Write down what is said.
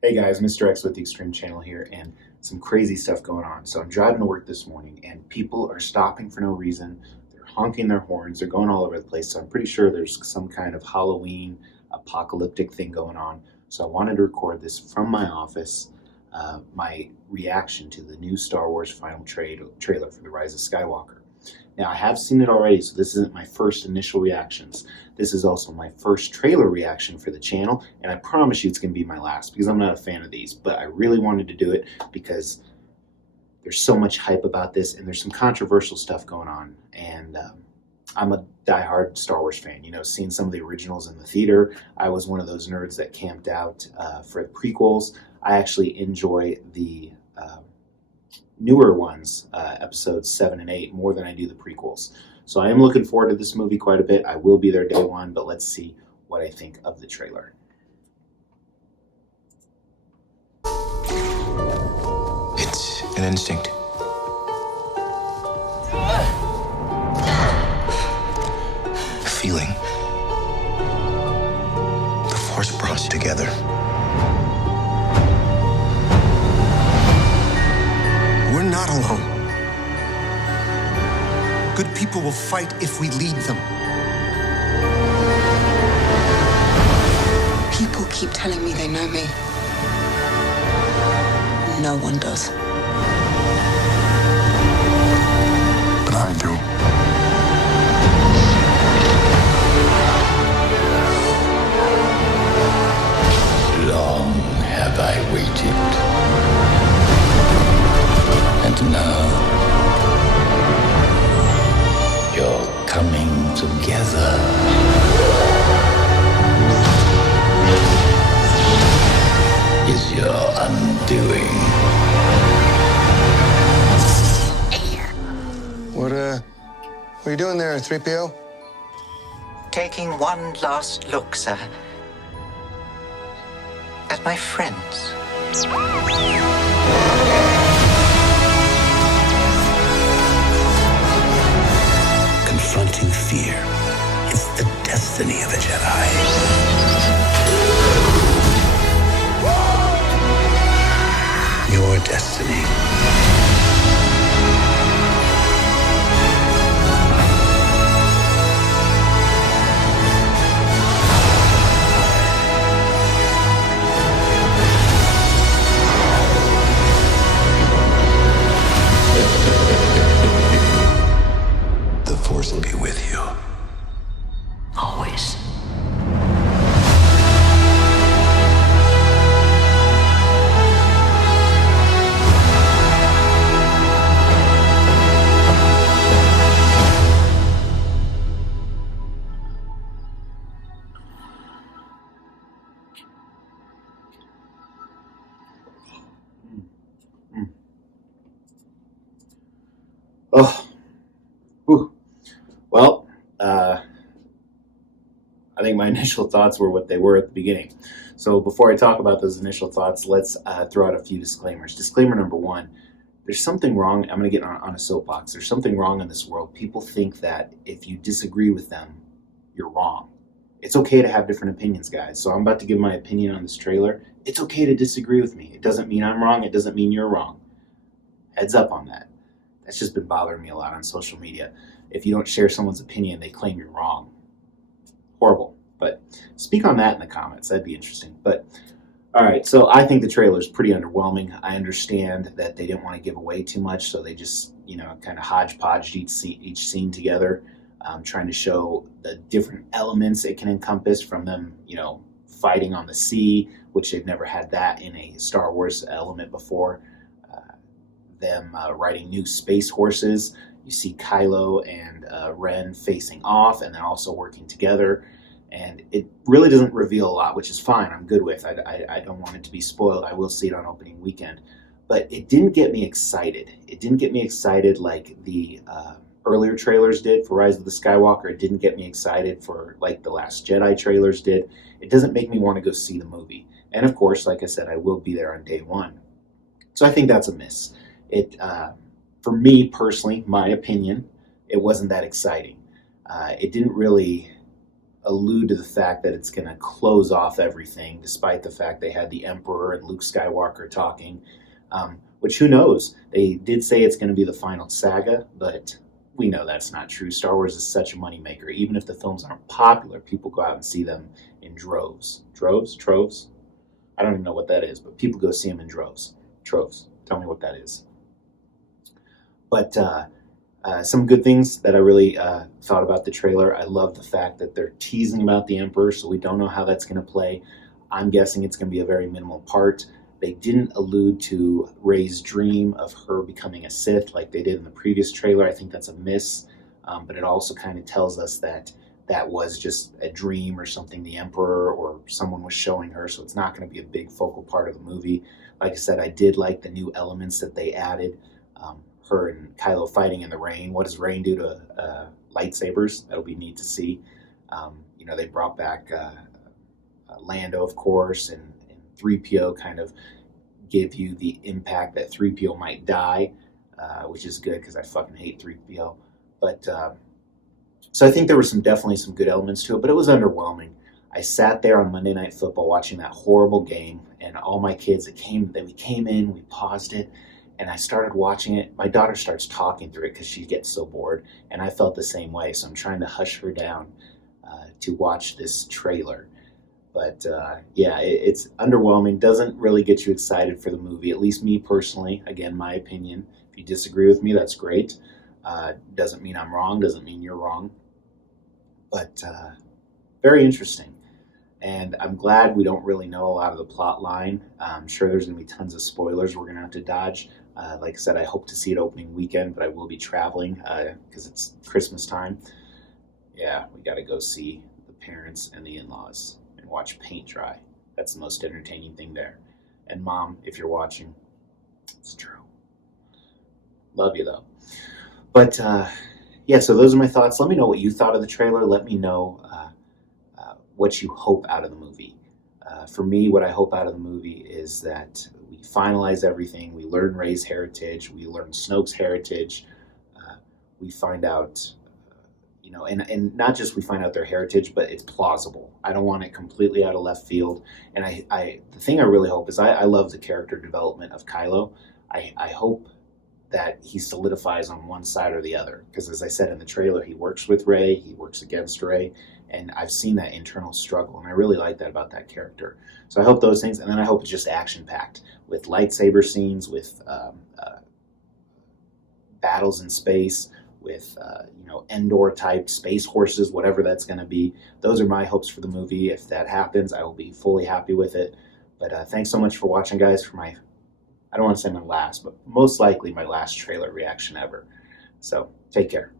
Hey guys, Mr. X with the Xtreme channel here, and some crazy stuff going on. So I'm driving to work this morning, and people are stopping for no reason. They're honking their horns. They're going all over the place. So I'm pretty sure there's some kind of Halloween apocalyptic thing going on. So I wanted to record this from my office, my reaction to the new Star Wars Final trailer for the Rise of Skywalker. Now, I have seen it already, so this isn't my first initial reactions. This is also my first trailer reaction for the channel, and I promise you it's going to be my last because I'm not a fan of these, but I really wanted to do it because there's so much hype about this and there's some controversial stuff going on. And I'm a diehard Star Wars fan. You know, seeing some of the originals in the theater, I was one of those nerds that camped out for the prequels. I actually enjoy the newer ones, episodes 7 and 8, more than I do the prequels. So I am looking forward to this movie quite a bit. I will be there day one, but let's see what I think of the trailer. It's an instinct. A feeling. The Force brought us together. We're not alone. Good people will fight if we lead them. People keep telling me they know me. No one does. But I do. Long have I waited. And now you're coming together. Is your undoing. What are you doing there, 3PO? Taking one last look, sir, at my friends. Confronting fear is the destiny of a Jedi. Your destiny. The Force will be with you. Always. Oh, whew. Well, I think my initial thoughts were what they were at the beginning. So before I talk about those initial thoughts, let's throw out a few disclaimers. Disclaimer number one, there's something wrong. I'm going to get on a soapbox. There's something wrong in this world. People think that if you disagree with them, you're wrong. It's okay to have different opinions, guys. So I'm about to give my opinion on this trailer. It's okay to disagree with me. It doesn't mean I'm wrong. It doesn't mean you're wrong. Heads up on that. That's just been bothering me a lot on social media. If you don't share someone's opinion, they claim you're wrong. Horrible. But speak on that in the comments. That'd be interesting. But all right, so I think the trailer is pretty underwhelming. I understand that they didn't want to give away too much, so they just, kind of hodgepodged each scene together, trying to show the different elements it can encompass, from them, fighting on the sea, which they've never had that in a Star Wars element before. Them riding new space horses. You see Kylo and Ren facing off and then also working together. And it really doesn't reveal a lot, which is fine. I'm good with. I don't want it to be spoiled. I will see it on opening weekend. But it didn't get me excited. It didn't get me excited like the earlier trailers did for Rise of the Skywalker. It didn't get me excited for like the Last Jedi trailers did. It doesn't make me want to go see the movie. And of course, like I said, I will be there on day one. So I think that's a miss. For me personally, my opinion, it wasn't that exciting. It didn't really allude to the fact that it's going to close off everything, despite the fact they had the Emperor and Luke Skywalker talking, which who knows? They did say it's going to be the final saga, but we know that's not true. Star Wars is such a moneymaker. Even if the films aren't popular, people go out and see them in droves. Droves? Troves? I don't even know what that is, but people go see them in droves. Troves. Tell me what that is. But some good things that I really thought about the trailer. I love the fact that they're teasing about the Emperor, so we don't know how that's going to play. I'm guessing it's going to be a very minimal part. They didn't allude to Rey's dream of her becoming a Sith like they did in the previous trailer. I think that's a miss, but it also kind of tells us that that was just a dream or something the Emperor or someone was showing her, so it's not going to be a big focal part of the movie. Like I said, I did like the new elements that they added. Her and Kylo fighting in the rain. What does rain do to lightsabers? That'll be neat to see. You know, they brought back Lando, of course, and 3PO kind of give you the impact that 3PO might die, which is good because I fucking hate 3PO. But so I think there were definitely some good elements to it, but it was underwhelming. I sat there on Monday Night Football watching that horrible game, and all my kids, we came in, we paused it, and I started watching it. My daughter starts talking through it because she gets so bored, and I felt the same way, so I'm trying to hush her down to watch this trailer. But yeah, it's underwhelming. Doesn't really get you excited for the movie, at least me personally. Again, my opinion. If you disagree with me, that's great. Doesn't mean I'm wrong. Doesn't mean you're wrong. But very interesting. And I'm glad we don't really know a lot of the plot line. I'm sure there's going to be tons of spoilers we're going to have to dodge. Like I said, I hope to see it opening weekend, but I will be traveling because it's Christmas time. Yeah, we got to go see the parents and the in-laws and watch paint dry. That's the most entertaining thing there. And Mom, if you're watching, it's true. Love you, though. But yeah, so those are my thoughts. Let me know what you thought of the trailer. Let me know what you hope out of the movie. For me, what I hope out of the movie is that we finalize everything. We learn Rey's heritage. We learn Snoke's heritage. We find out, you know, and not just we find out their heritage, but it's plausible. I don't want it completely out of left field. And the thing I really hope is I love the character development of Kylo. I hope that he solidifies on one side or the other. Because as I said in the trailer, he works with Rey, he works against Rey, and I've seen that internal struggle, and I really like that about that character. So I hope those things, and then I hope it's just action-packed with lightsaber scenes, with battles in space, with you know, Endor-type space horses, whatever that's going to be. Those are my hopes for the movie. If that happens, I will be fully happy with it. But thanks so much for watching, guys, for my, I don't want to say my last, but most likely my last trailer reaction ever. So take care.